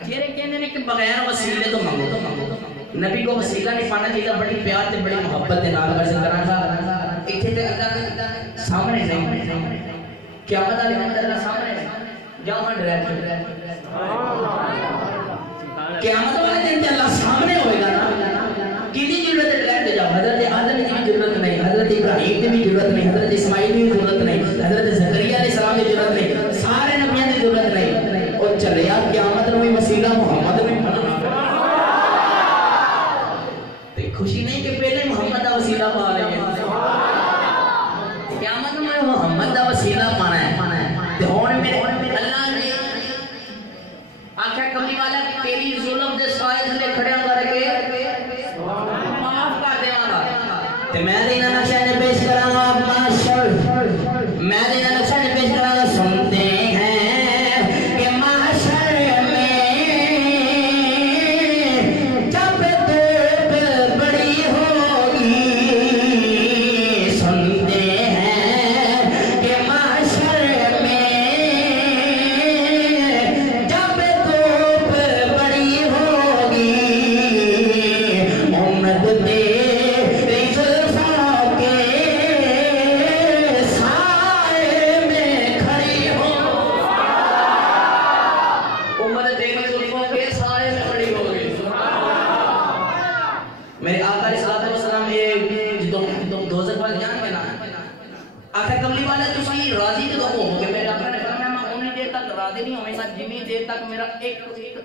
پھر کہنے نے کہ بغیر وسیلے تو منگو نبی کو وسیلہ نہیں پانا چاہیے بڑی پیار تے بڑی محبت دے نال عرض کراں گا ایتھے تے اللہ سامنے نہیں قیامت والے دن اللہ سامنے جاواں ڈائریکٹ قیامت والے دن تے اللہ سامنے ہوئے گا نا کیدی ضرورت ہے ڈائریکٹ جا حضرت آدم کی بھی ضرورت نہیں حضرت ابراہیم کی بھی ضرورت نہیں حضرت اسماعیل کی بھی ضرورت نہیں حضرت زکریا علیہ السلام کی ضرورت نہیں سارے نبیوں کی ضرورت نہیں اور چلے یار قیامت میں وسیلہ محمد میں بنا خوشی نہیں کہ پہلے محمد کا وسیلہ پا رہے ہیں قیامت میں محمد کا وسیلہ پانا ہے تے ہن میرے اللہ نے آکھیا کملی والا تیری ظلم دے سائے تھلے کھڑیا کر کے معاف کر دیواں گا تے میں دینا نقشہ نے پیش کراں گا معاشر میں دینا نقشہ نے پیش کراں گا سنتے ہیں کہ معاشر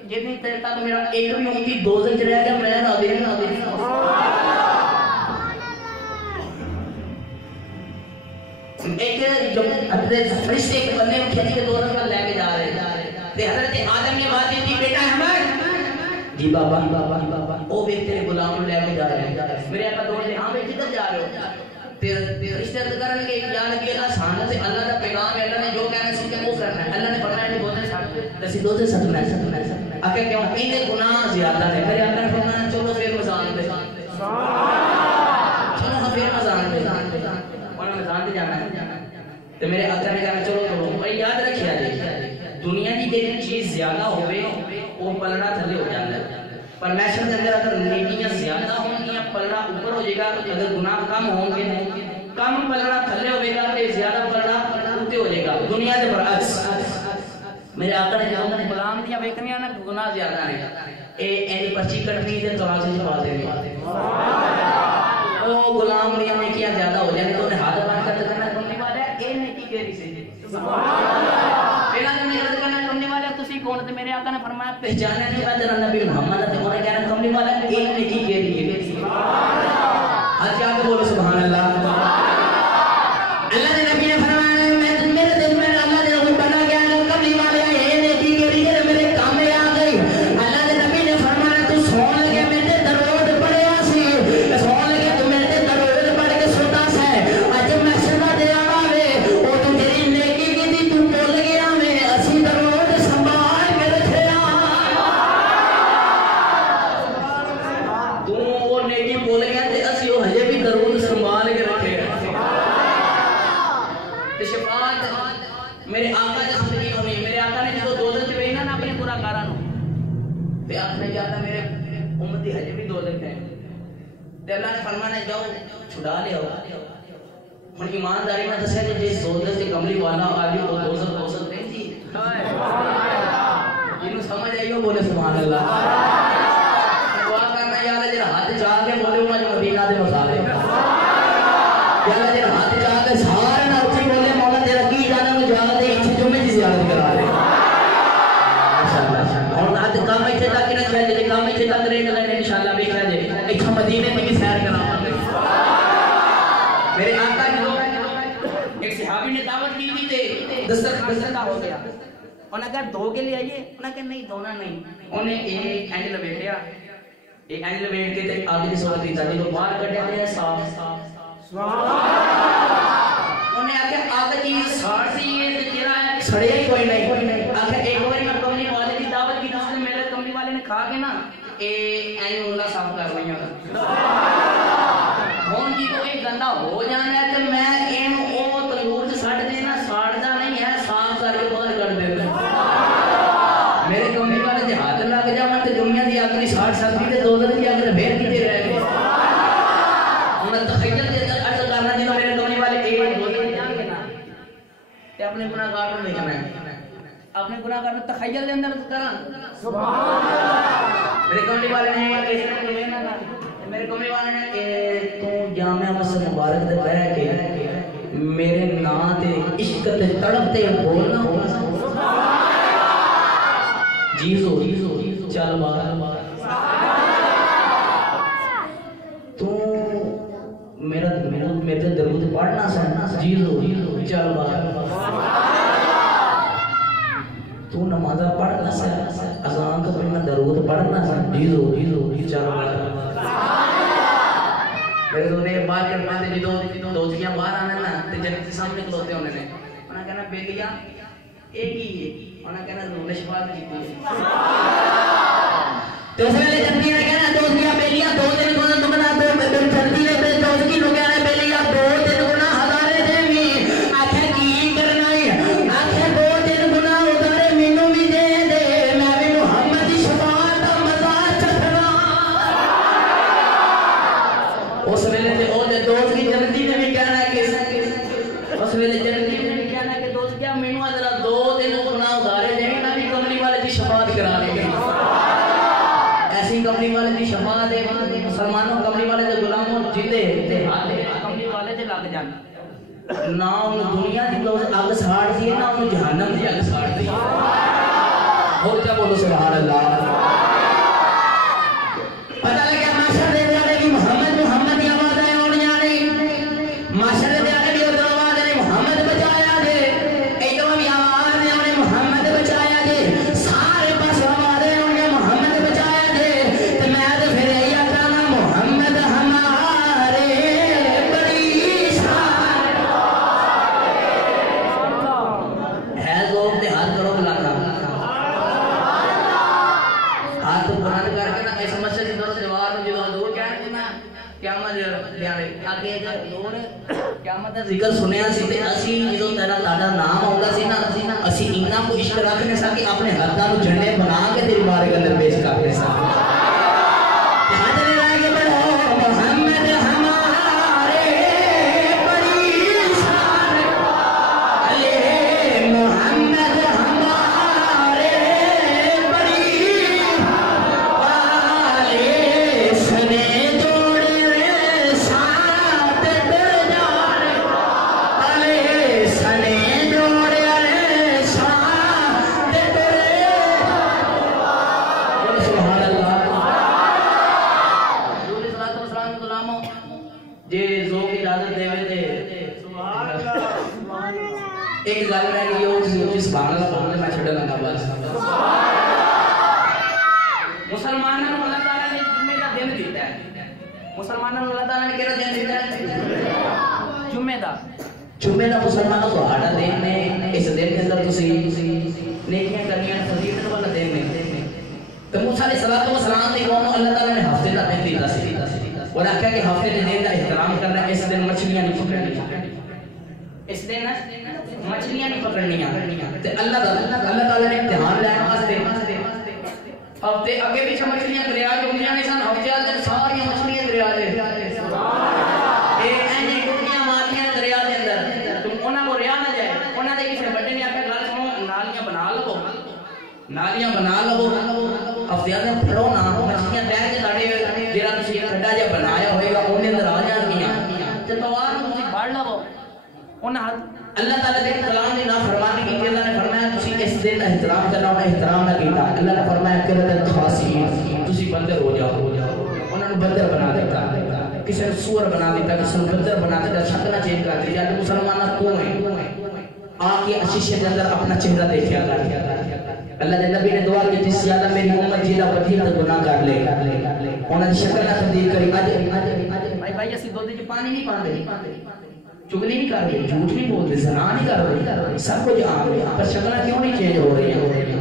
جتنی دیر تک میرا ایک بھی ان کی دوزخ رہ گیا میں راضی نہیں ایک جو حضرت فرشتے کے بندے کو کھینچ کے دوزخ میں لے کے جا رہے ہیں حضرت آدم نے بات دی بیٹا احمد جی بابا او بیٹے تیرے غلام لے کے جا رہے ہیں میرے آقا دوڑ دے ہاں بھائی کدھر جا رہے ہو فرشتے عرض کرنے کے یا نبی اللہ سبحانہ سے اللہ کا پیغام ہے اللہ نے جو کہنا ہے سن کے وہ کرنا ہے اللہ نے فرمایا کہ دوزخ سٹ دسی دوزخ سٹنا ہے آکے کیوں کہیں گناہ زیادہ ہے میرے آقا نے فرمایا چلو پھر مزان پہ چلو ہم پھر مزان پہ انہوں نے مزان پہ جانا ہے تو میرے آقا نے کہا چلو کرو بھائی یاد رکھیا جی دنیا کی جیڑی چیز زیادہ ہوئے وہ پلڑا تھلے ہو جاتا ہے پر میشن کے اندر اگر نیکیاں زیادہ ہوں گی پلڑا اوپر ہو جائے گا اگر گناہ کم ہوں گے کم پلڑا تھلے ہوئے گا تو زیادہ پلڑا اوپر ہو جائے گا دنیا کے برعکس میرے آقا نے جہاں نے غلام دیا ویکنیاں نا گناہ زیادہ نہیں اینی پرچی کٹنی دے تراسی چھپا دے او غلام دیا نیکیاں زیادہ ہو جائیں تو انہیں ہاتھ بان کر کرنا کمنے والا ہے اے نیکی کہہ رہی سے پہلا جب میں عرض کرنا کمنے والا ہے تسی کون تے میرے آقا نے فرمایا پہچانے نہیں میں تیرا نبی محمد ہے انہیں کہنا کمنے والا ہے اے نیکی کہہ رہی ہے آج کیا کہ بولو سبحان اللہ اللہ نے نبی نے فرمایا میرے دل میں اللہ نے کوئی بنا گیا کملی والے اے نیکی کہہ رہی ہے میرے کام میں آ گئی اللہ نے نبی نے فرمایا تو سون لگے میرے درود پڑھیا سی سون لگے تو میرے درود پڑھ کے سوتا ہے اج میں سدا دے آوا وے او تو تیری نیکی کی دی تو بول گیا میں اسی درود سنبھال کے رکھیا تو وہ نیکی بول گیا تے اسی او ہجے بھی درود سنبھال کے رکھے شفاعت میرے آقا جس کی ہوئی میرے آقا نے جو دوزخ میں نا اپنے پورا کارانو تے آپ نے کہا میرے امتی ہجے بھی دوزخ ہے تے اللہ نے فرمایا جاؤ چھڑا لے آؤ ہن ایمانداری میں دسیا کہ جس دوزخ کے کملی والا آگے وہ دوزخ نہیں تھی جنوں سمجھ آئیو بولے سبحان اللہ دعا کرنا یا اللہ جڑا ہاتھ چاہ کے بولے انہاں جو مدینہ دے مصالے یا اللہ جڑا ہاتھ چاہ کے سارے نہ اٹھی بولے مولا تیرا کی جانا میں جا دے اچھی جمعے کی زیارت کرا دے اور آج کام ایتھے تک نہ کہہ دے کام ایتھے تک رہے گا انشاءاللہ بھی کہہ دے ایتھے مدینے میں بھی سیر کراواں گے میرے آقا جو ایک صحابی نے دعوت کی تھی تے دسترخوان کا ہو گیا انہوں نے کہا دو کے لیے آئیے انہوں نے کہا نہیں دونا نہیں انہیں ایک اینڈ لپیٹیا ایک اینڈ لپیٹ کے تے آگے کی صورت دی جاتی تو باہر کٹیا تے صاف انہیں آکھا آقا جی ساڑھ سی یہ تے تیرا سڑے ہی کوئی نہیں آکھا ایک باری میں کملی والے کی دعوت کی جس نے میرے کملی والے نے کھا کے نا اینڈ اللہ صاف کر رہی ہیں ہون جی تو ایک گندہ ہو جانا ہے کہ میں این او تنور سے ساڑھ دینا ساڑھ دا نہیں ہے صاف کر کے باہر کر دینا میرے کملی والے جی ہاتھ دنیا دی اگلی 60 سال دی تے دوزخ دی اگلی بھیر کیتے رہ گئے انہاں تخیل دے اندر عرض کرنا جنہوں میرے کملی والے ایک دوزخ دی جان کے نا تے اپنے گناہگار نوں نہیں کہنا اپنے گناہگار نوں تخیل دے اندر کراں سبحان اللہ میرے کملی والے نے اس نے کہنا نا میرے کملی والے نے کہ تو جامعہ مسجد مبارک تے بیٹھ کے میرے نام تے عشق تے تڑپ تے بولنا ہوگا سبحان اللہ جیزو چل بار تو میرا درود پڑھنا سن جیزو چل بار تو نمازہ پڑھنا سن اذان کا پڑھنا درود پڑھنا سن جیزو چل بار میرے دو نے بات کرنا تھے جدو دوزیاں باہر آنے نا تے جنت سامنے کھلوتے ہونے نے انہاں کہنا بیلیا ایک ہی ہے انہاں کہنا روح شفاعت کیتی ہے تو اس ویلے جنتی نے کہنا دوزیاں بیلیا دو دن گناہ دگنا تو جنتی نے دوزکی نو کہنا بیلیا دو دن گناہ ہزارے دیوی آکھے کی کرنا ہے آکھے دو دن گناہ ہزارے مینوں بھی دے دے میں بھی محمد دی شفاعت دا مزہ چکھنا اس ویلے تے او دے دوست کی جنتی نے بھی کہنا ہے کہ اس ویلے جنتی نے بھی کہنا ہے کہ دوست کیا مینوں ذرا دو دن گناہ اتارے دیں میں بھی کملی والے دی شفاعت کرا دیں ایسی کملی والے دی شفاعت ہے مسلمانوں کملی والے دے غلاموں جیتے تے کملی والے تے لگ جان نہ ان دنیا دی اگ ساڑ دی ہے نہ ان جہنم دی اگ ساڑ دی اور کیا بولو سبحان اللہ پتہ لگا معاشر دے والے کی محمد کی آواز ہے اور یعنی معاشر دے والے بھی ادھر آواز ہے محمد بچایا دے ایدوں بھی آواز ہے انہیں محمد بچایا دے سارے پاس آواز ہے انہیں محمد بچایا دے تو میں تو پھر یہ کہنا محمد ہمارے بڑی شان ہے لوگ تے ہاتھ کرو بلانا ہاتھ بلند کر کے نا اس مسجد کی طرف دیوار میں جو دور کیا ہے نا قیامت لیانے آگے دور قیامت دا ذکر سنیا سی تے اسی جدوں تیرا تاڑا نام آؤگا سی نا اسی انہاں کو عشق رکھنے سا کہ اپنے ہاتھاں نوں جھنڈے بنا کے تیری بارگاہ کے اندر پیش کرنے سا ہاتھ میں لا کے پڑھو محمد ہمارے بڑی شان والے محمد ہمارے بڑی والے سنے ایک گل رہ گئی وہ سبحان اللہ بولنے میں چھڑا لگا بس مسلمانوں کو اللہ تعالیٰ نے جمعے کا دن دیتا ہے مسلمانوں کو اللہ تعالیٰ نے کہنا دن دیتا ہے جمعے دا مسلمانوں کو ہاڑا دن نے اس دن کے اندر تسی نیکیاں کرنیاں فضیلت والا دن نے تو موسیٰ علیہ السلام دی قوم اللہ تعالیٰ نے ہفتے دا دن دیتا سی اور آخیا کہ ہفتے دے دن دا احترام کرنا اس دن مچھلیاں نہیں پکڑنی اس دن مچھلیاں نہیں پکڑنیاں تے اللہ تعالیٰ نے امتحان لے واسطے ہفتے اگے پیچھے مچھلیاں دریا جو ہوندیاں نے سن ہفتے والے ساری مچھلیاں دریا دے اے اینے ٹوٹیاں مارنیاں دریا دے اندر تم انہاں کو ریا نہ جائے انہاں دے کسے بڑے نے آکھیا گل سنو نالیاں بنا لو ہفتے والے پھڑو نا مچھلیاں تیر کے تاڑے جڑا تسی کھڈا جا بنایا ہوئے گا اونے اندر آ جان گیاں تے توار نوں تسی پھڑ لو اللہ تعالیٰ نے کلام دی نافرمانی کی کہ اللہ نے فرمایا تسی اس دن احترام کرنا انہیں احترام نہ کیتا اللہ نے فرمایا کرت خاصین تسی بندر ہو جاؤ انہوں نے بندر بنا دیتا کسی نے سور بنا دیتا کسی نے بندر بنا دیتا شکلہ چینج کر دیا کہ مسلمانہ تو ہیں آکے شیشے کے اندر اپنا چہرہ دیکھیا کر اللہ نے نبی نے دعا کی جس زیادہ میری امت جیلا بدھی تو گناہ کر لے انہوں نے شکلہ تبدیل کری بھائی اسی دو دن پانی نہیں پاندے چگلی نہیں کر رہے جھوٹ نہیں بولتے زنا نہیں کر رہے سب کچھ عام ہے پر شکلیں کیوں نہیں چینج ہو رہی ہیں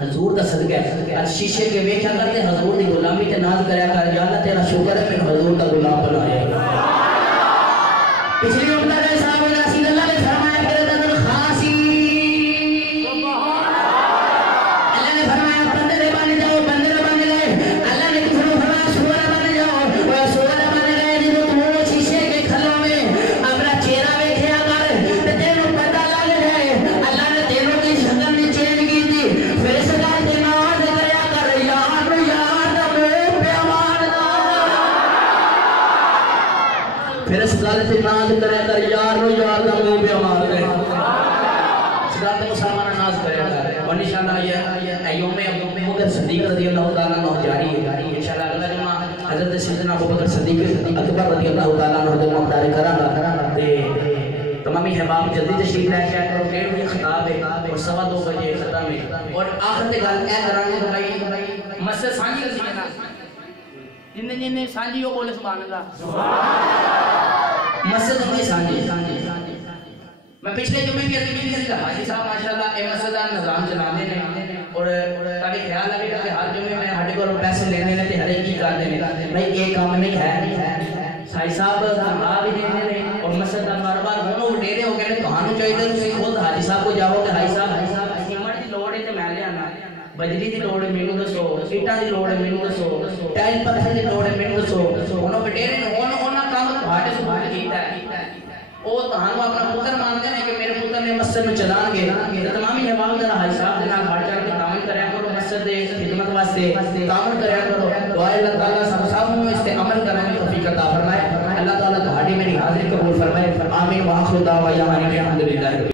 حضور دا صدقہ ہے آج شیشے کے ویکھیا کرتے حضور دی غلامی تے ناز کریا کر یا اللہ تیرا شکر ہے میں حضور دا غلام بنایا پچھلی امتہ کا صاحب رسول اللہ نے فرمایا کہ رضا خاصی اللہ نے فرمایا بندے بن جاؤ بندے بن گئے ابوبکر صدیق رضی اللہ تعالیٰ عنہ جاری ہے انشاءاللہ اگلا جمعہ حضرت سیدنا ابوبکر صدیق اکبر رضی اللہ تعالیٰ عنہ جو مقدار کرانا تے تمامی احباب جلدی تشریف لے کے کرو 1:30 بجے خطاب ہے اور 2:15 بجے ختم ہے اور آخر تے گل اے کرانے بھائی مسجد سانجی کا سینا جن جن سانجی ہو بولے سبحان اللہ مسجد میں سانجی میں پچھلے جمعے بھی عربی کی کہا حاجی صاحب ماشاءاللہ اے مسجد کا نظام چلانے نے اور تاکہ خیال لگے کہ ہر جمعے میں ہڈے کو پیسے لینے نے تے ہر ایک کی کرنے نے بھائی ایک کام نہیں ہے سائی صاحب تنخواہ بھی دینے نے اور مسجد کا کاروبار دونوں وڈیرے ہو گئے نے تہانوں چاہیے تسی خود حاجی صاحب کو جاؤ کہ حاجی صاحب سیمنٹ دی لوڑ ہے تے میں لے آنا بجلی دی لوڑ ہے مینوں دسو اینٹاں دی لوڑ ہے مینوں دسو ٹائل پتھر دی لوڑ ہے مینوں دسو انہوں وڈیرے نے انہاں کام تہاڈے سبحان کیتا ہے او تہانوں اپنا پتر مانتے ہیں کہ میرے پتر نے مسجد میں چلان گے تمامی احباب ذرا حاجی صاحب دے نال بڑھ چڑھ کے تعاون کریا کرو مسجد دے خدمت واسطے تعاون کریا کرو دعا اللہ تعالی سب سب اس تے عمل کرنے کی توفیق عطا فرمائے اللہ تعالی تہاڈی میری حاضری قبول فرمائے آمین واخر دعوانا الحمدللہ